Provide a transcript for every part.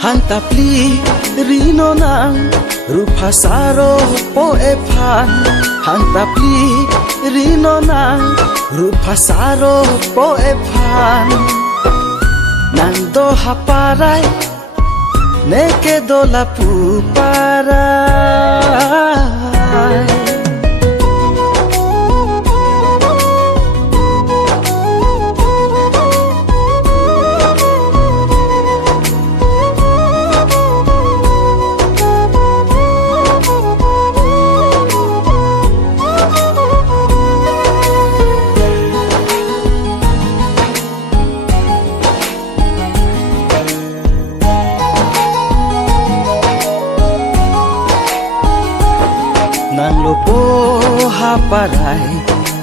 Hantapli rino nang rupasaro po epan. Hantapli rino nang rupasaro po epan. Nando haparay neke dola puparay. Nang lopo haparay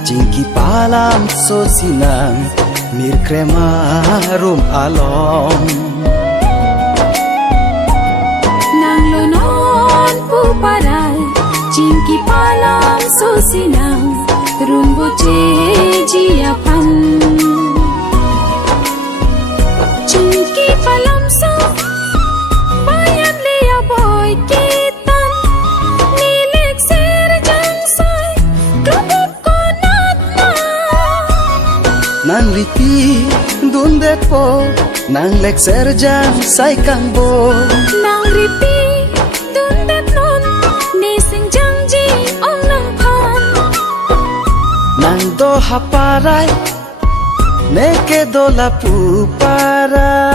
jingki palam sosinang mirkrema rum alom. Nang lonon puparay jingki palam sosinang rumbo jiapan. Jingki palam so bayan liya boy kitan nilik serjang say klubuk konat na. Nang riti dundet po nang lek serjang say kang bo. Nang ripi dundet nun nising jangji ong nang pan. Nang do haparay neke dola puparay.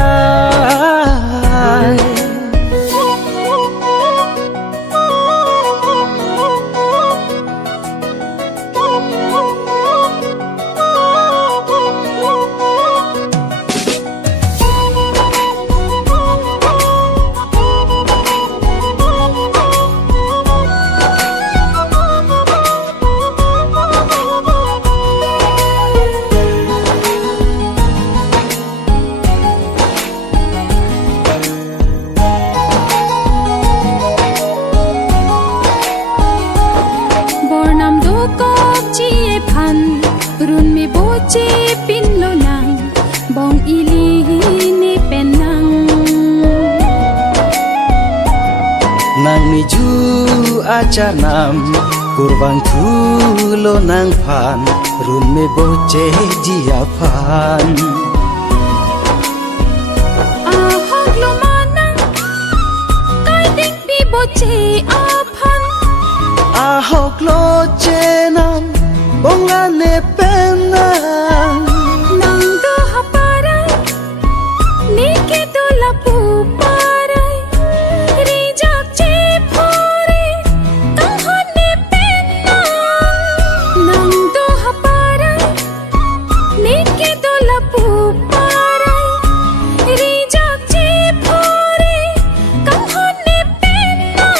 Run mi boche pinlo nang bong ili ni penang. Nang miju acanam kurban tulo nang pan run me boche jiapan. Ahog lumanang kay ding pi boche apan. Ahog lo chenam bongane penang. Nang do haparay nike dola puparay rijak chipore kanghon ni penang. Nang do haparay nike dola puparay rijak chipore kanghon ni penang.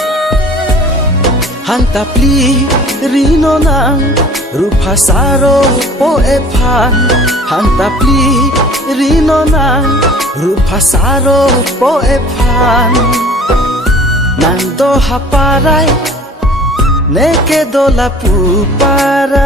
Hantapli rino nang rupasaro po epan. Hantapli rino nang rupasaro po epan. Nando haparay neke dola puparay.